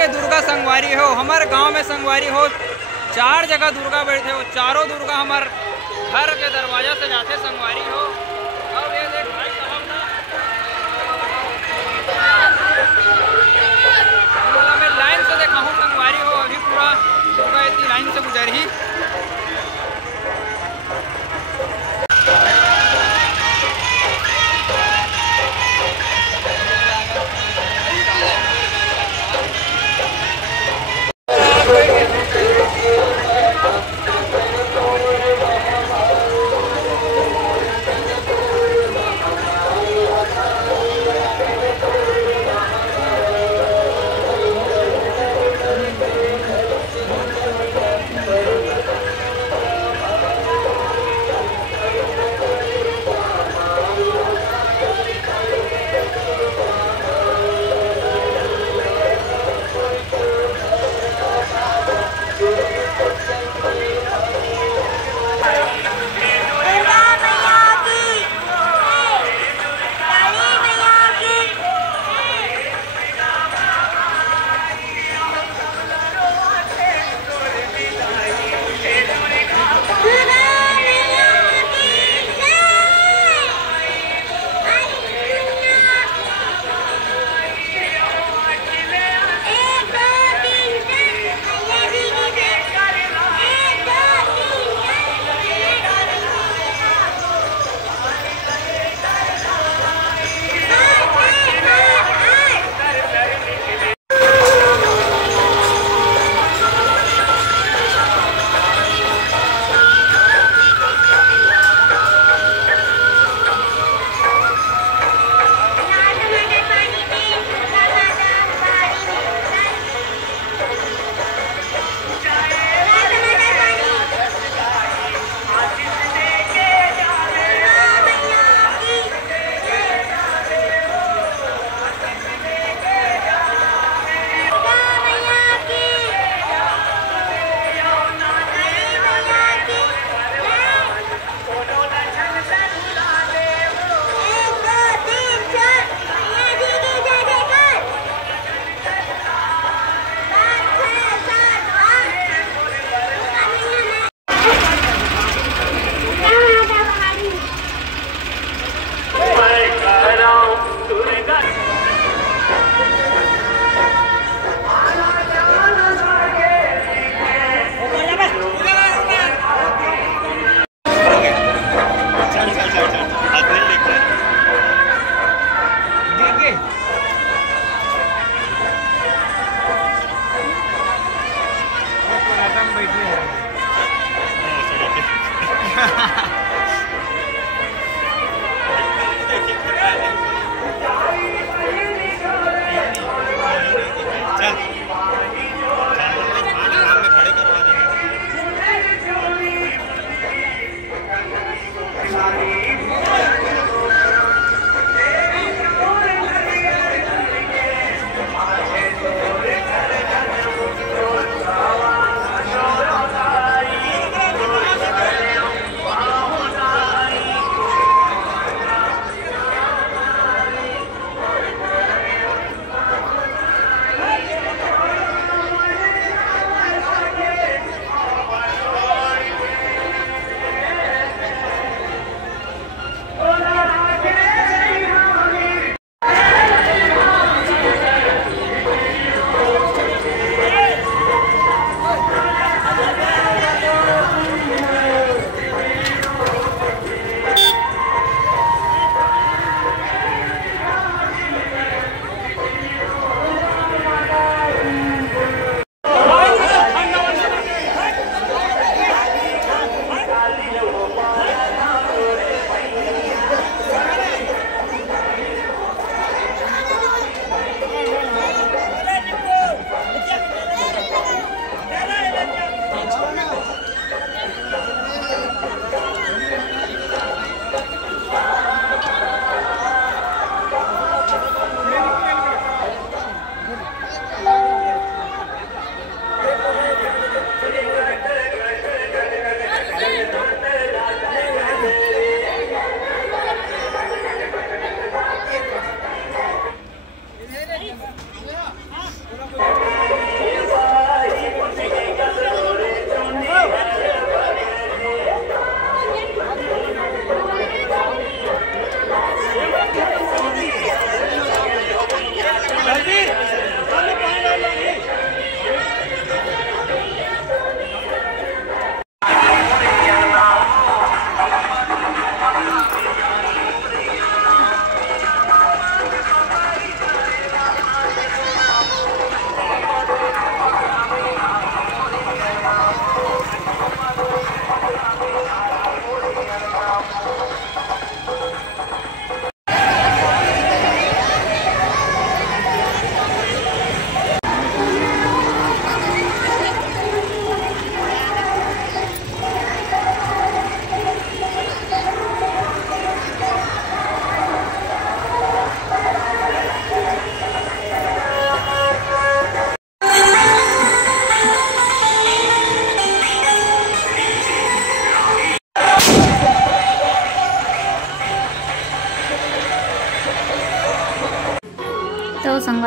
के दुर्गा संगवारी हो, हमारे गांव में संगवारी हो। 4 जगह दुर्गा बैठे हो, चारों दुर्गा हमार घर के दरवाजा से जाते संगवारी हो। अब ये देख भाई साहब ना मैं लाइन से देखा हूँ संगवारी हो, अभी पूरा दुर्गा इतनी लाइन से गुजर ही।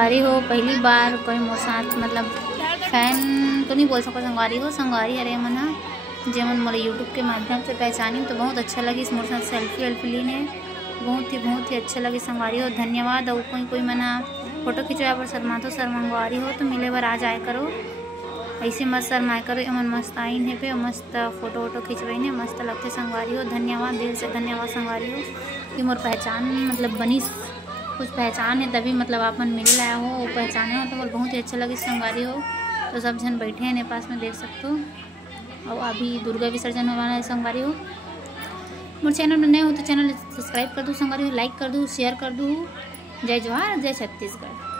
संगवारी हो पहली बार कोई मोर साथ मतलब फैन तो नहीं बोल सको, संगवारी हो, संगवारी हरे मन जेमन मोला यूट्यूब के माध्यम से पहचानी तो बहुत अच्छा लगी। मोर साथ सेल्फी वेल्फी लीने बहुत ही अच्छा लगी संगवारी हो। धन्यवाद। और कोई मना फोटो खिंचवाए पर शर्मातो संगवारी हो तो मिले बार आ जाए करो, ऐसे मस्त शर्माए करो। एमन मस्त आइन है पे मस्त फोटो वोटो खिंचवाई मस्त लगते संगवारी हो। धन्यवाद, दिल से धन्यवाद संगवारी हो कि मोर पहचान मतलब बनी, कुछ पहचान है तभी मतलब आपन मिल आया हो, वो पहचाने हो तो बोल बहुत ही अच्छा लगी संगवारी हो। तो सब जन बैठे हैं पास में देख सकते हो। और अभी दुर्गा विसर्जन होने वाला है संगवारी हो। मोर चैनल में नए हो तो चैनल सब्सक्राइब कर दूँ संगवारी हो, लाइक कर दूँ, शेयर कर दूँ। जय जवाहर, जय छत्तीसगढ़।